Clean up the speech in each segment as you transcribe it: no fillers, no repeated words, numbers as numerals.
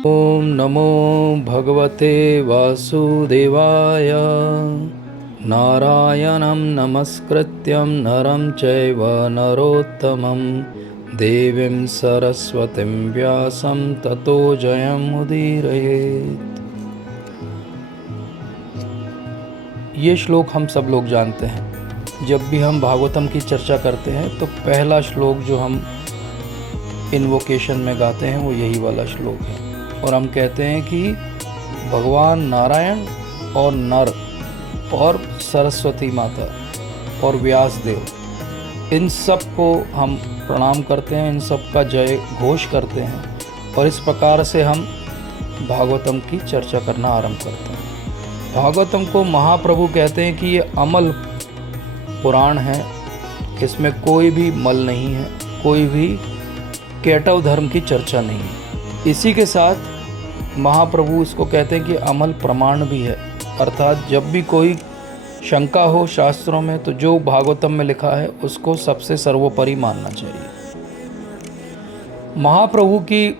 ओम नमो भगवते वासुदेवाय। नारायणं नमस्कृत्यं नरं चैव नरोत्तमं देवीं सरस्वतीं व्यासं ततो जयमुदीरयेत्। ये श्लोक हम सब लोग जानते हैं। जब भी हम भागवतम की चर्चा करते हैं तो पहला श्लोक जो हम इन्वोकेशन में गाते हैं वो यही वाला श्लोक है। और हम कहते हैं कि भगवान नारायण और नर और सरस्वती माता और व्यास देव, इन सब को हम प्रणाम करते हैं, इन सब का जय घोष करते हैं और इस प्रकार से हम भागवतम की चर्चा करना आरंभ करते हैं। भागवतम को महाप्रभु कहते हैं कि ये अमल पुराण है, इसमें कोई भी मल नहीं है, कोई भी कैटव धर्म की चर्चा नहीं है। इसी के साथ महाप्रभु इसको कहते हैं कि अमल प्रमाण भी है, अर्थात जब भी कोई शंका हो शास्त्रों में तो जो भागवतम में लिखा है उसको सबसे सर्वोपरि मानना चाहिए। महाप्रभु की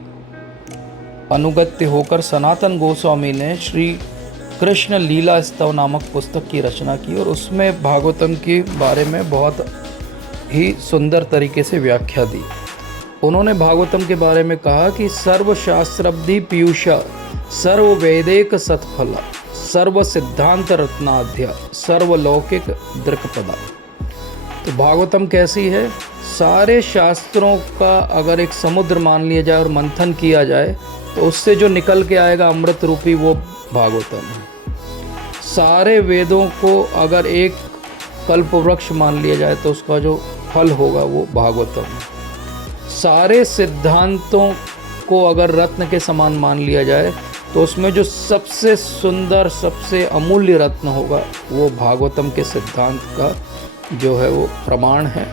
अनुगत्य होकर सनातन गोस्वामी ने श्री कृष्ण लीला स्तव नामक पुस्तक की रचना की और उसमें भागवतम के बारे में बहुत ही सुंदर तरीके से व्याख्या दी। उन्होंने भागवतम के बारे में कहा कि सर्व शास्त्रब्धि पीयूष, सर्व वैदेक सत्फला, सर्व सिद्धांत रत्नाध्या, सर्वलौकिक दृक्पदा। तो भागवतम कैसी है? सारे शास्त्रों का अगर एक समुद्र मान लिया जाए और मंथन किया जाए तो उससे जो निकल के आएगा अमृत रूपी वो भागवतम है। सारे वेदों को अगर एक कल्प वृक्ष मान लिया जाए तो उसका जो फल होगा वो भागवतम है। सारे सिद्धांतों को अगर रत्न के समान मान लिया जाए तो उसमें जो सबसे सुंदर सबसे अमूल्य रत्न होगा वो भागवतम के सिद्धांत का जो है वो प्रमाण है।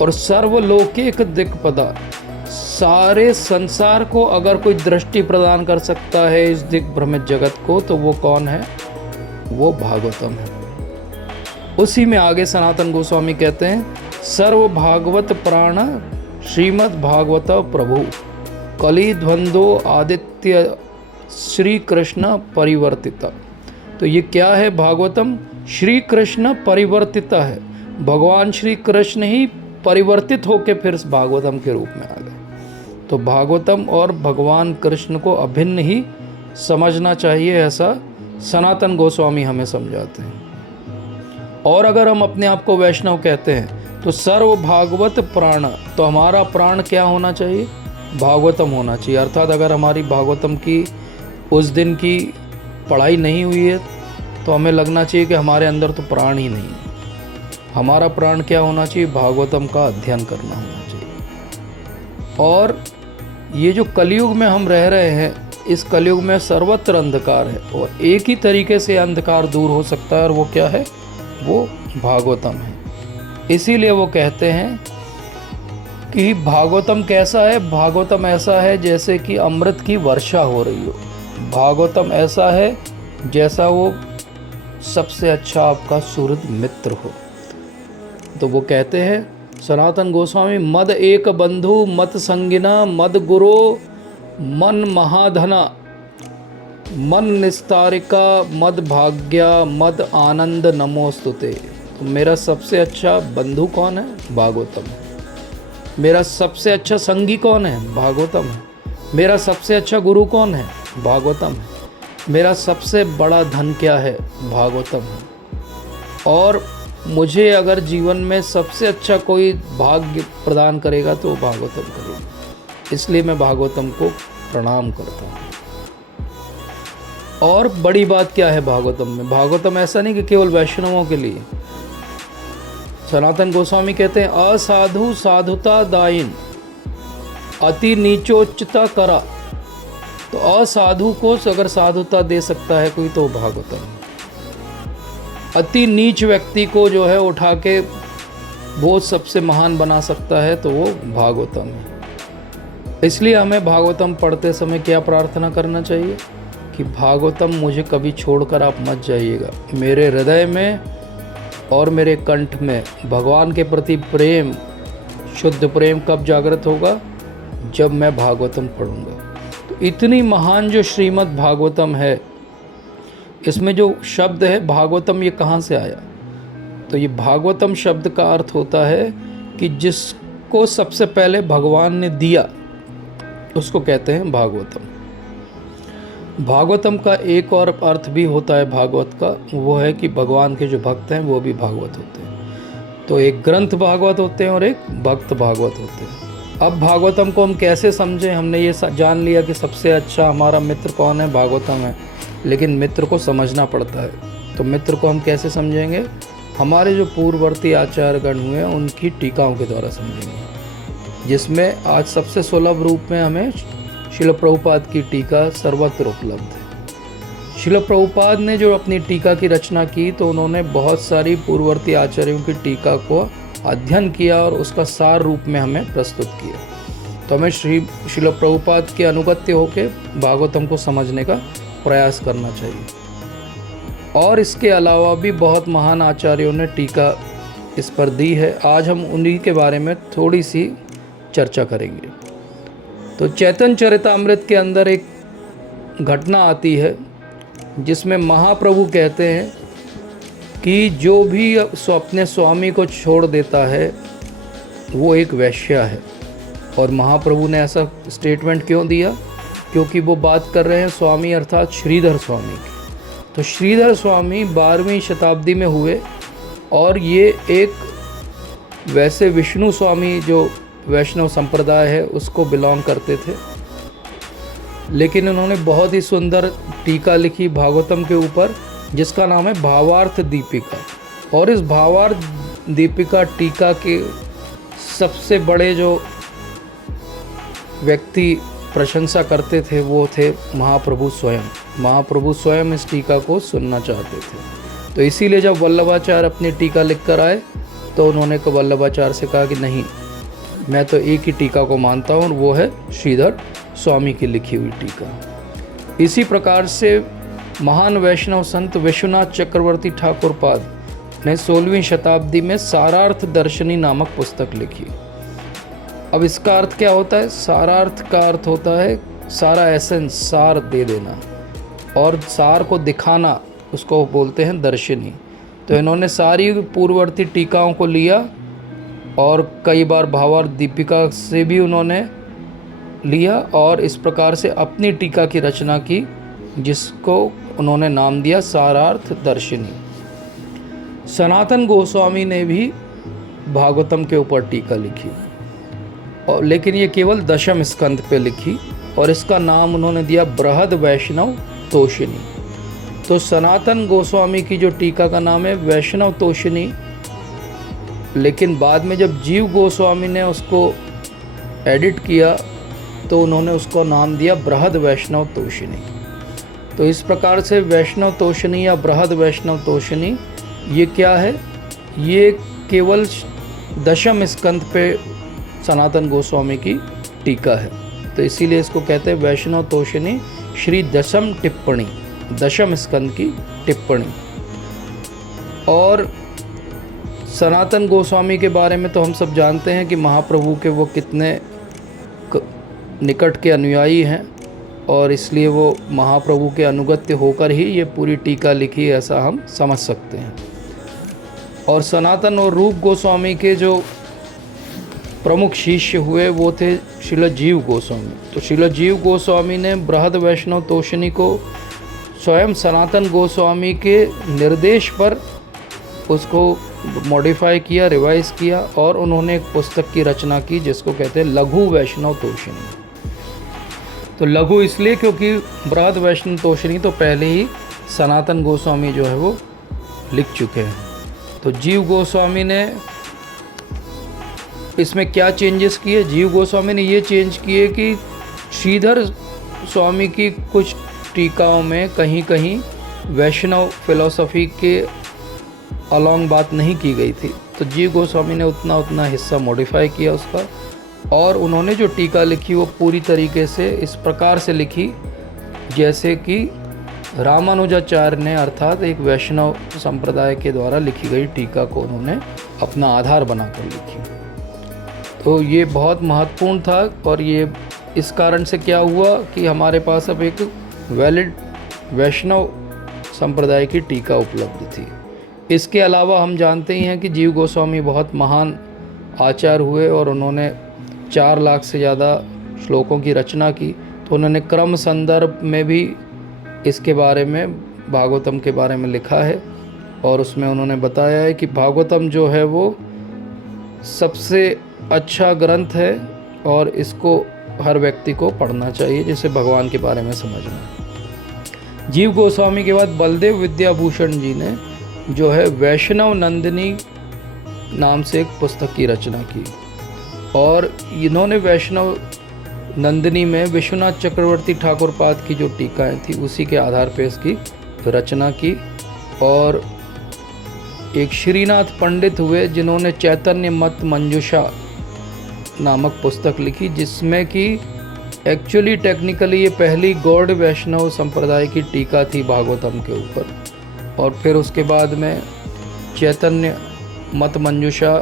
और सर्वलौकिक दिक्पदा, सारे संसार को अगर कोई दृष्टि प्रदान कर सकता है इस दिग्भ्रमित जगत को तो वो कौन है? वो भागवतम है। उसी में आगे सनातन गोस्वामी कहते हैं सर्व भागवत प्राण श्रीमद् भागवत प्रभु कली द्वंद्व आदित्य श्री कृष्ण परिवर्तिता। तो ये क्या है? भागवतम श्री कृष्ण परिवर्तिता है। भगवान श्री कृष्ण ही परिवर्तित होकर फिर भागवतम के रूप में आ गए। तो भागवतम और भगवान कृष्ण को अभिन्न ही समझना चाहिए, ऐसा सनातन गोस्वामी हमें समझाते हैं। और अगर हम अपने आप को वैष्णव कहते हैं तो सर्व भागवत प्राण, तो हमारा प्राण क्या होना चाहिए? भागवतम होना चाहिए। अर्थात अगर हमारी भागवतम की उस दिन की पढ़ाई नहीं हुई है तो हमें लगना चाहिए कि हमारे अंदर तो प्राण ही नहीं है। हमारा प्राण क्या होना चाहिए? भागवतम का अध्ययन करना होना चाहिए। और ये जो कलयुग में हम रह रहे हैं, इस कलयुग में सर्वत्र अंधकार है और एक ही तरीके से अंधकार दूर हो सकता है और वो क्या है? वो भागवतम है। इसीलिए वो कहते हैं कि भागवतम कैसा है? भागवतम ऐसा है जैसे कि अमृत की वर्षा हो रही हो। भागवतम ऐसा है जैसा वो सबसे अच्छा आपका सुहृद मित्र हो। तो वो कहते हैं सनातन गोस्वामी, मद एक बंधु मत संगिना, मद गुरो मन महाधना, मन निस्तारिका, मद भाग्या, मद आनंद नमोस्तुते। तो मेरा सबसे अच्छा बंधु कौन है? भागवतम है। मेरा सबसे अच्छा संगी कौन है? भागवतम है। मेरा सबसे अच्छा गुरु कौन है? भागवतम है। मेरा सबसे बड़ा धन क्या है? भागवतम है। और मुझे अगर जीवन में सबसे अच्छा कोई भाग्य प्रदान करेगा तो भागवतम करेगा। इसलिए मैं भागवतम को प्रणाम करता हूँ। और बड़ी बात क्या है भागवतम में? भागवतम ऐसा नहीं कि केवल वैष्णवों के लिए। सनातन गोस्वामी कहते हैं असाधु साधुता दायिन, अति नीचोच्चता करा। तो असाधु को अगर साधुता दे सकता है कोई तो भागवतम। अति नीच व्यक्ति को जो है उठा के वो सबसे महान बना सकता है तो वो भागवतम है। इसलिए हमें भागवतम पढ़ते समय क्या प्रार्थना करना चाहिए कि भागवतम मुझे कभी छोड़कर आप मत जाइएगा। मेरे हृदय में और मेरे कंठ में भगवान के प्रति प्रेम, शुद्ध प्रेम कब जागृत होगा? जब मैं भागवतम पढ़ूंगा। तो इतनी महान जो श्रीमद् भागवतम है, इसमें जो शब्द है भागवतम, ये कहाँ से आया? तो ये भागवतम शब्द का अर्थ होता है कि जिसको सबसे पहले भगवान ने दिया उसको कहते हैं भागवतम। भागवतम का एक और अर्थ भी होता है भागवत का, वो है कि भगवान के जो भक्त हैं वो भी भागवत होते हैं। तो एक ग्रंथ भागवत होते हैं और एक भक्त भागवत होते हैं। अब भागवतम को हम कैसे समझें? हमने ये जान लिया कि सबसे अच्छा हमारा मित्र कौन है, भागवतम है, लेकिन मित्र को समझना पड़ता है। तो मित्र को हम कैसे समझेंगे? हमारे जो पूर्ववर्ती आचार्यगण हुए उनकी टीकाओं के द्वारा समझेंगे, जिसमें आज सबसे सुलभ रूप में हमें श्रील प्रभुपाद की टीका सर्वत्र उपलब्ध है। श्रील प्रभुपाद ने जो अपनी टीका की रचना की, तो उन्होंने बहुत सारी पूर्ववर्ती आचार्यों की टीका को अध्ययन किया और उसका सार रूप में हमें प्रस्तुत किया। तो हमें श्रील प्रभुपाद के अनुगत्य होकर भागवतम को समझने का प्रयास करना चाहिए। और इसके अलावा भी बहुत महान आचार्यों ने टीका इस पर दी है। आज हम उन्हीं के बारे में थोड़ी सी चर्चा करेंगे। तो चैतन्य चरितामृत के अंदर एक घटना आती है जिसमें महाप्रभु कहते हैं कि जो भी अपने स्वामी को छोड़ देता है वो एक वैश्या है। और महाप्रभु ने ऐसा स्टेटमेंट क्यों दिया? क्योंकि वो बात कर रहे हैं स्वामी अर्थात श्रीधर स्वामी की। तो श्रीधर स्वामी 12वीं शताब्दी में हुए और ये एक वैसे विष्णु स्वामी जो वैष्णव संप्रदाय है उसको बिलोंग करते थे, लेकिन उन्होंने बहुत ही सुंदर टीका लिखी भागवतम के ऊपर जिसका नाम है भावार्थ दीपिका। और इस भावार्थ दीपिका टीका के सबसे बड़े जो व्यक्ति प्रशंसा करते थे वो थे महाप्रभु स्वयं। महाप्रभु स्वयं इस टीका को सुनना चाहते थे। तो इसीलिए जब वल्लभाचार्य अपनी टीका लिख कर आए तो उन्होंने वल्लभाचार्य से कहा कि नहीं, मैं तो एक ही टीका को मानता हूँ और वो है श्रीधर स्वामी की लिखी हुई टीका। इसी प्रकार से महान वैष्णव संत विश्वनाथ चक्रवर्ती ठाकुर पाद ने 16वीं शताब्दी में सारार्थ दर्शनी नामक पुस्तक लिखी। अब इसका अर्थ क्या होता है? सारार्थ का अर्थ होता है सारा एसेंस, सार दे देना, और सार को दिखाना, उसको बोलते हैं दर्शनी। तो इन्होंने सारी पूर्ववर्ती टीकाओं को लिया और कई बार भावार्थ दीपिका से भी उन्होंने लिया और इस प्रकार से अपनी टीका की रचना की, जिसको उन्होंने नाम दिया सारार्थ दर्शनी। सनातन गोस्वामी ने भी भागवतम के ऊपर टीका लिखी, और लेकिन ये केवल दशम स्कंद पे लिखी और इसका नाम उन्होंने दिया बृहद वैष्णव तोषिणी। तो सनातन गोस्वामी की जो टीका का नाम है वैष्णव तोषिणी, लेकिन बाद में जब जीव गोस्वामी ने उसको एडिट किया तो उन्होंने उसको नाम दिया बृहद वैष्णव तोषिणी। तो इस प्रकार से वैष्णव तोषिणी या बृहद वैष्णव तोषिणी ये क्या है? ये केवल दशम स्कंद पे सनातन गोस्वामी की टीका है। तो इसीलिए इसको कहते हैं वैष्णव तोषिणी श्री दशम टिप्पणी, दशम स्कंद की टिप्पणी। और सनातन गोस्वामी के बारे में तो हम सब जानते हैं कि महाप्रभु के वो कितने निकट के अनुयायी हैं और इसलिए वो महाप्रभु के अनुगत्य होकर ही ये पूरी टीका लिखी, ऐसा हम समझ सकते हैं। और सनातन और रूप गोस्वामी के जो प्रमुख शिष्य हुए वो थे श्रील जीव गोस्वामी। तो श्रील जीव गोस्वामी ने बृहद वैष्णव तोषिणी को स्वयं सनातन गोस्वामी के निर्देश पर उसको मॉडिफाई किया, रिवाइज किया और उन्होंने एक पुस्तक की रचना की जिसको कहते हैं लघु वैष्णव तोषिणी। तो लघु इसलिए क्योंकि बृहद वैष्णव तोषिणी तो पहले ही सनातन गोस्वामी जो है वो लिख चुके हैं। तो जीव गोस्वामी ने इसमें क्या चेंजेस किए? जीव गोस्वामी ने ये चेंज किए कि श्रीधर स्वामी की कुछ टीकाओं में कहीं कहीं वैष्णव फिलॉसफी के अलॉन्ग बात नहीं की गई थी। तो जीव गोस्वामी ने उतना हिस्सा मॉडिफाई किया उसका, और उन्होंने जो टीका लिखी वो पूरी तरीके से इस प्रकार से लिखी जैसे कि रामानुजाचार्य ने, अर्थात एक वैष्णव संप्रदाय के द्वारा लिखी गई टीका को उन्होंने अपना आधार बनाकर लिखी। तो ये बहुत महत्वपूर्ण था और ये इस कारण से क्या हुआ कि हमारे पास अब एक वैलिड वैष्णव संप्रदाय की टीका उपलब्ध थी। इसके अलावा हम जानते ही हैं कि जीव गोस्वामी बहुत महान आचार्य हुए और उन्होंने 4 लाख से ज़्यादा श्लोकों की रचना की। तो उन्होंने क्रम संदर्भ में भी इसके बारे में, भागवतम के बारे में लिखा है और उसमें उन्होंने बताया है कि भागवतम जो है वो सबसे अच्छा ग्रंथ है और इसको हर व्यक्ति को पढ़ना चाहिए जिसे भगवान के बारे में समझना है। जीव गोस्वामी के बाद बलदेव विद्याभूषण जी ने जो है वैष्णव नंदिनी नाम से एक पुस्तक की रचना की और इन्होंने वैष्णव नंदिनी में विश्वनाथ चक्रवर्ती ठाकुर पाद की जो टीकाएँ थी उसी के आधार पर इसकी रचना की। और एक श्रीनाथ पंडित हुए जिन्होंने चैतन्य मत मंजूषा नामक पुस्तक लिखी, जिसमें कि एक्चुअली टेक्निकली ये पहली गौड़ वैष्णव संप्रदाय की टीका थी भागवतम के ऊपर। और फिर उसके बाद में चैतन्य मत मंजूषा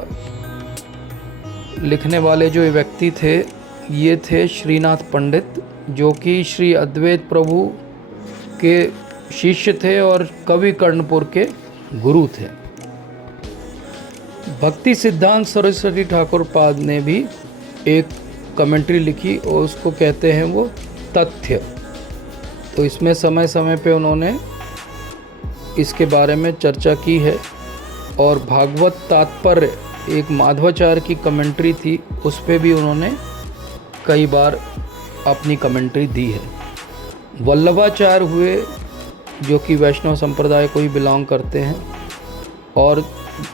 लिखने वाले जो व्यक्ति थे ये थे श्रीनाथ पंडित, जो कि श्री अद्वैत प्रभु के शिष्य थे और कवि कर्णपुर के गुरु थे। भक्ति सिद्धांत सरस्वती ठाकुर पाद ने भी एक कमेंट्री लिखी और उसको कहते हैं वो तथ्य। तो इसमें समय समय पे उन्होंने इसके बारे में चर्चा की है। और भागवत तात्पर्य एक माधवाचार्य की कमेंट्री थी, उस पे भी उन्होंने कई बार अपनी कमेंट्री दी है। वल्लभाचार्य हुए जो कि वैष्णव संप्रदाय को ही बिलोंग करते हैं और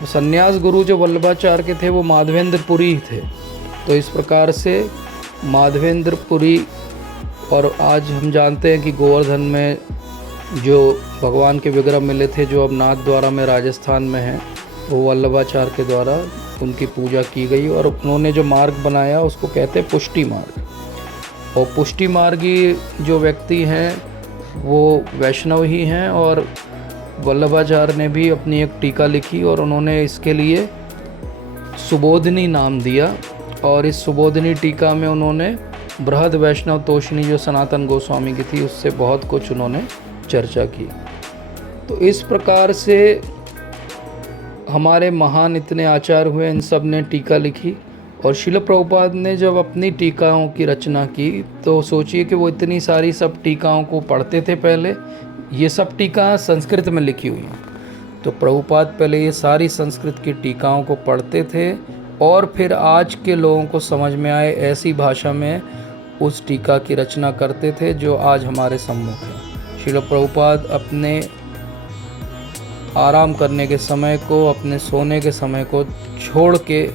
संन्यास गुरु जो वल्लभाचार्य के थे वो माधवेंद्रपुरी थे। तो इस प्रकार से माधवेंद्रपुरी, और आज हम जानते हैं कि गोवर्धन में जो भगवान के विग्रह मिले थे जो अब नाथद्वारा में राजस्थान में हैं, वो वल्लभाचार्य के द्वारा उनकी पूजा की गई और उन्होंने जो मार्ग बनाया उसको कहते हैं पुष्टि मार्ग। और पुष्टि मार्गी जो व्यक्ति हैं वो वैष्णव ही हैं और वल्लभाचार्य ने भी अपनी एक टीका लिखी और उन्होंने इसके लिए सुबोधिनी नाम दिया। और इस सुबोधिनी टीका में उन्होंने बृहद वैष्णव तोषिणी जो सनातन गोस्वामी की थी उससे बहुत कुछ उन्होंने चर्चा की। तो इस प्रकार से हमारे महान इतने आचार्य हुए, इन सब ने टीका लिखी। और शिल प्रभुपाद ने जब अपनी टीकाओं की रचना की तो सोचिए कि वो इतनी सारी सब टीकाओं को पढ़ते थे। पहले ये सब टीका संस्कृत में लिखी हुई हैं, तो प्रभुपाद पहले ये सारी संस्कृत की टीकाओं को पढ़ते थे और फिर आज के लोगों को समझ में आए ऐसी भाषा में उस टीका की रचना करते थे जो आज हमारे सम्मुख है। शिल प्रभुपाद अपने आराम करने के समय को, अपने सोने के समय को छोड़ के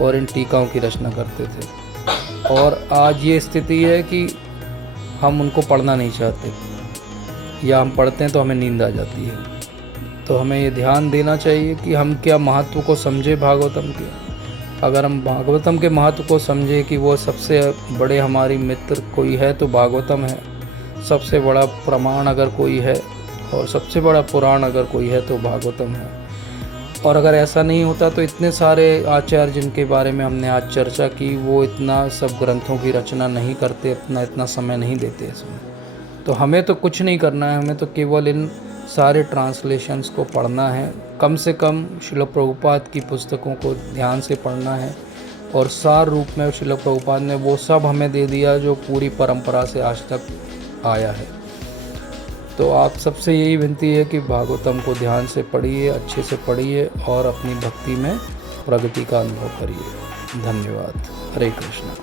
और इन टीकाओं की रचना करते थे। और आज ये स्थिति है कि हम उनको पढ़ना नहीं चाहते, या हम पढ़ते हैं तो हमें नींद आ जाती है। तो हमें ये ध्यान देना चाहिए कि हम क्या महत्व को समझे भागवतम के। अगर हम भागवतम के महत्व को समझे कि वो सबसे बड़े हमारी मित्र कोई है तो भागवतम है, सबसे बड़ा प्रमाण अगर कोई है और सबसे बड़ा पुराण अगर कोई है तो भागवतम है। और अगर ऐसा नहीं होता तो इतने सारे आचार्य जिनके बारे में हमने आज चर्चा की वो इतना सब ग्रंथों की रचना नहीं करते, अपना इतना समय नहीं देते इसमें। तो हमें तो कुछ नहीं करना है, हमें तो केवल इन सारे ट्रांसलेशंस को पढ़ना है। कम से कम शिल प्रभुपाद की पुस्तकों को ध्यान से पढ़ना है और सार रूप में शिल प्रभुपाद ने वो सब हमें दे दिया जो पूरी परंपरा से आज तक आया है। तो आप सबसे यही विनती है कि भागवतम को ध्यान से पढ़िए, अच्छे से पढ़िए और अपनी भक्ति में प्रगति का अनुभव करिए। धन्यवाद। हरे कृष्णा।